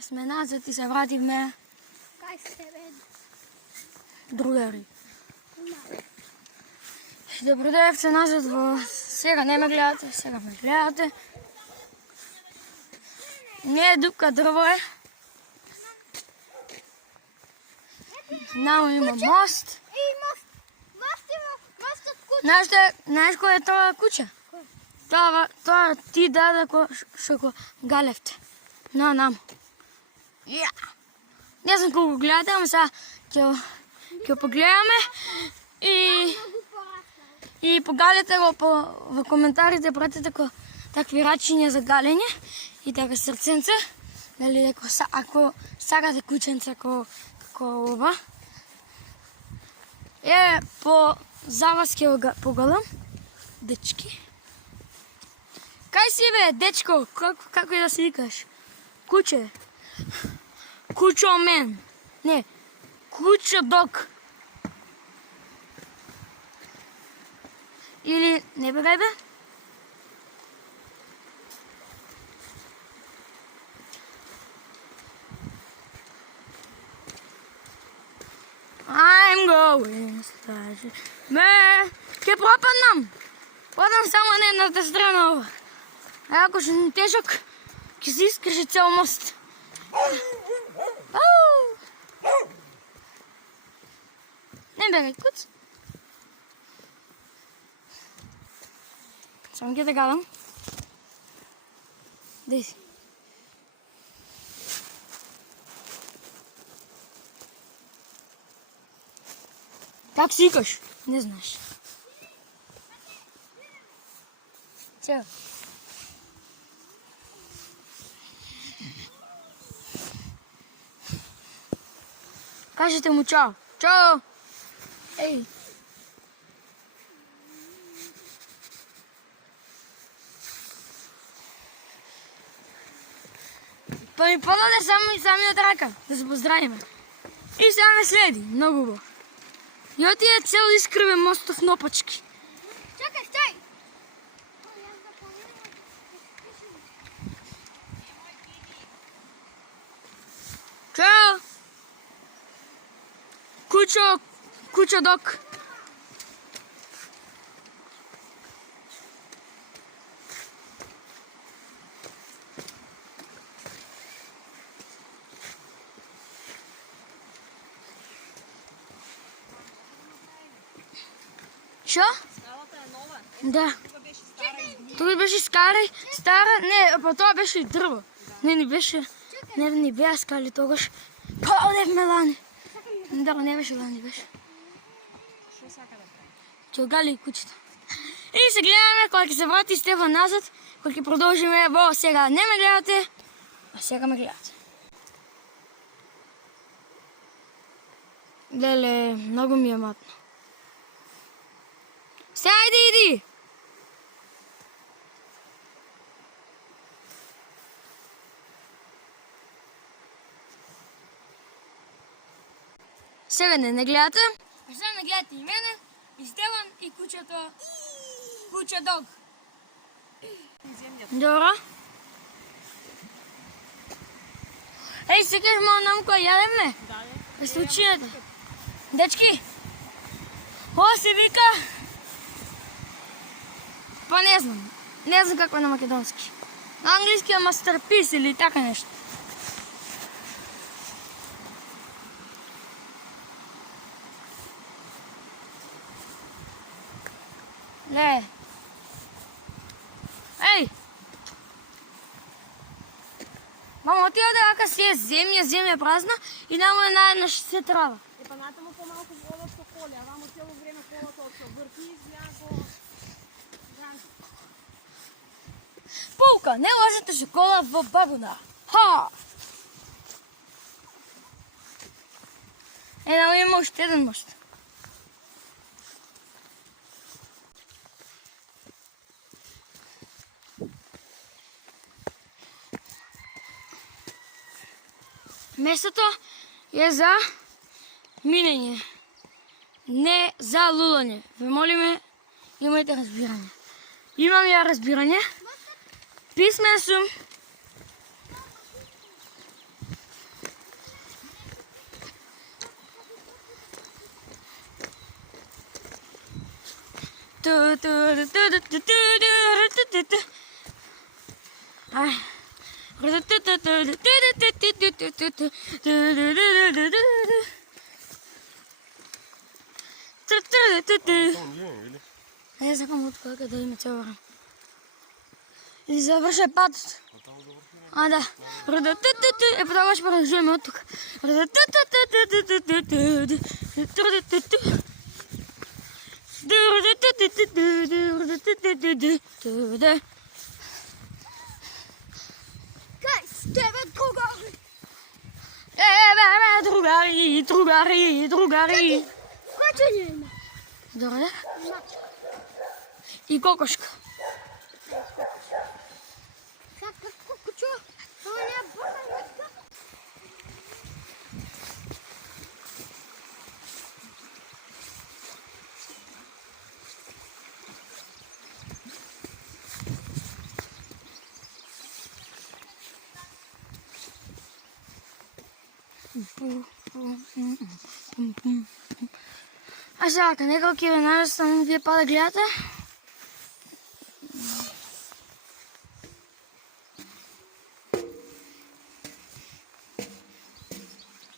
сме назад и се вративме Кај сте, бе? другари. Добро дојавте назад во... Сега не ме гледате, сега ме гледате. Не е дупка, дрво е. Намо има мост. Ей, мост! Мост има! Мост од куќа! Знаеш кој е тоа куќа? Тоа ти даде што го галевте. Нам. Ја! Не знам колку гледате, ама сега ќе погледаме и погалете го во коментарите, пратете такви рачиња за галење и така срценце, нели ако сакате кученце како ова. За вас ќе го поголам, дечки. Кај си бе, дечко? Како и да се викаш? Куче. Кучо мен. Не, кучо дог. Или не бе, бе? I'm going stage. Ќе пропаднам. Падам само на едната страна ова. А ако ще не тежок, ќе се искреше цел мост. Не бегай, куц. Само ќе те гадам. Деј си. Как си викаш? Не знаеш. Чао. Кажете му чао. Чао! Ей! Па ми подаде самиот рака, да се поздравиме. И сега ме следи, многу убаво. И отиде цел искривен мостов нопачки. Чакай, стай! Чао! Кучо дог. Шо? Скалата е нова. Да. Тука беше стара изгнила. Тука беше стара, не, па тоа беше и дрво. Не ни беше, не беа скали тогаш. Па одевме лани. Да, не беше лани, беше. Што сака да прави? Ќе гали кучето. И се гледаме кога ќе се врати Стефан назад, кога ќе продолжиме во сега не ме гледате, а сега ме гледате. Леле, многу ми е матно. Сега иди! Сега не гледате. Сега не гледате и мене, и Стефан, и кучето. Куче дог. Добро. Ей, секаш моја намко, јадевме? Да, Па случијата. Дечки, ова се вика... Па не знам. Не знам како е на македонски. На англиски е masterpiece или така нешто. Ле. Ей! Мамо, ти оде ака си е земја празна и намо е наеднаш се трава. Па натаму помалку вода со коле, а вамо цело време колото од со врти изляго. Пулка, не ложете се кола во багуна. Ха! Намо има уште еден мост. Местото е за минење, не за лулање. Ве молиме, имајте разбирање. Имам ја разбирање. Писмен сум. Ja zakam od koga da ima ceo vreme. I završe pad. A da. E pa da još produžujemo od toga. Kaj s tebe drugari? Drugari. Vraćanje ima. Dobro da? I kokoška. Kako kukuću? To je bolje. А сега, неколки веднага само вие па да гледате.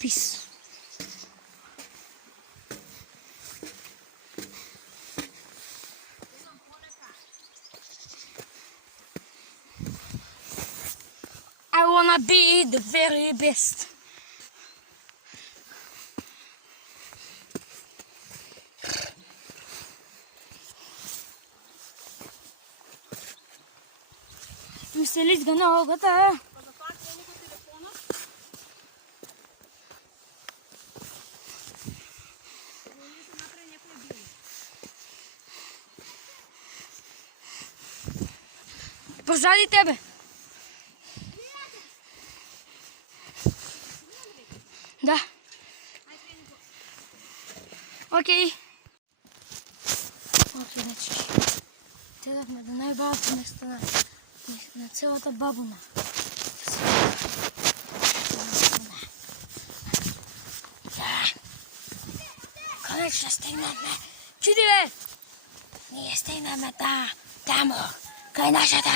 Peace. I wanna be the very best. Mi se lizga nogата. Позади тебе. Да. Окей. Окей, дечки. Отидахме до най-бавното место на цялата бабуна. Конечно стигнахме. Чуди бе! Ние стигнахме тамо, край нашата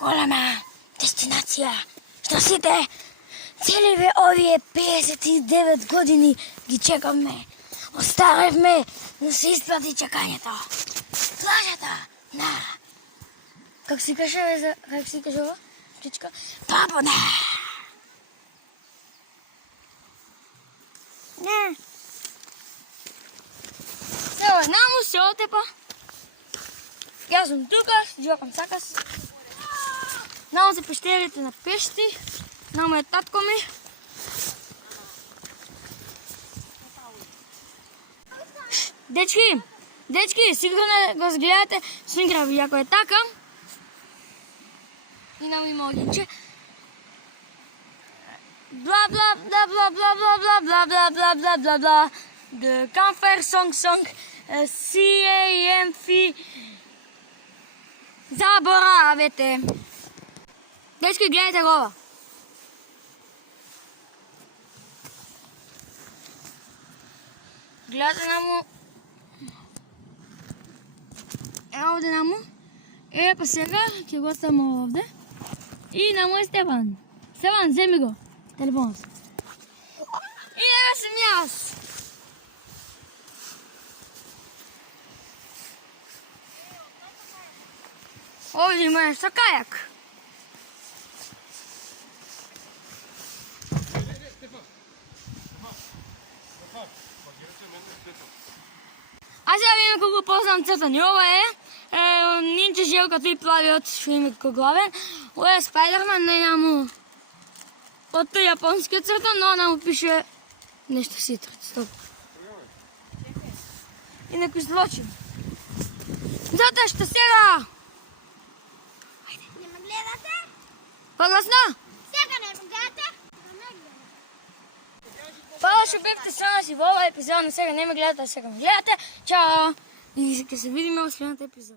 голема дестинация. Що сите? Цели овие 59 години ги чекаме. Оставихме да се изплати чекањето. Плажата на... Как си каже ова? Птичка? Бабуна! Не. Сега, наму се отепа. Јас сум тука, джокам сакас. Наму се пещерите на пешти. Наму е татко ми. Дечки, сигурно го згледате, свингра ви, ако е така. И нам има огинче. Bla bla bla bla bla bla bla bla bla bla bla bla bla. De campfire song CAMF. Заборавете. Дечки, гледайте го ова. Гледате наму. Овде наму. Па сега ќе го оставам овде. И наму е Стефан. Стефан, земи го. Телефонот. И ева сум јас. Овде има нешто кајак. А сега видим колку познам Цртан. И ова е Нинче Желка, тој плавиот, што има како главен. Ова е Спајдерман, но наму од тој јапонскиот Цртан, но наму пише нешто Ситрат. Стоп. И некој злочин. Затоа што сега... Не ме гледате? Погласно? Сега не ме гледате? Не ме гледате. Фала што бевте со нас и во ова епизод на сега не ме гледате, а сега ме гледате. Чао! И ќе се видиме во следната епизод.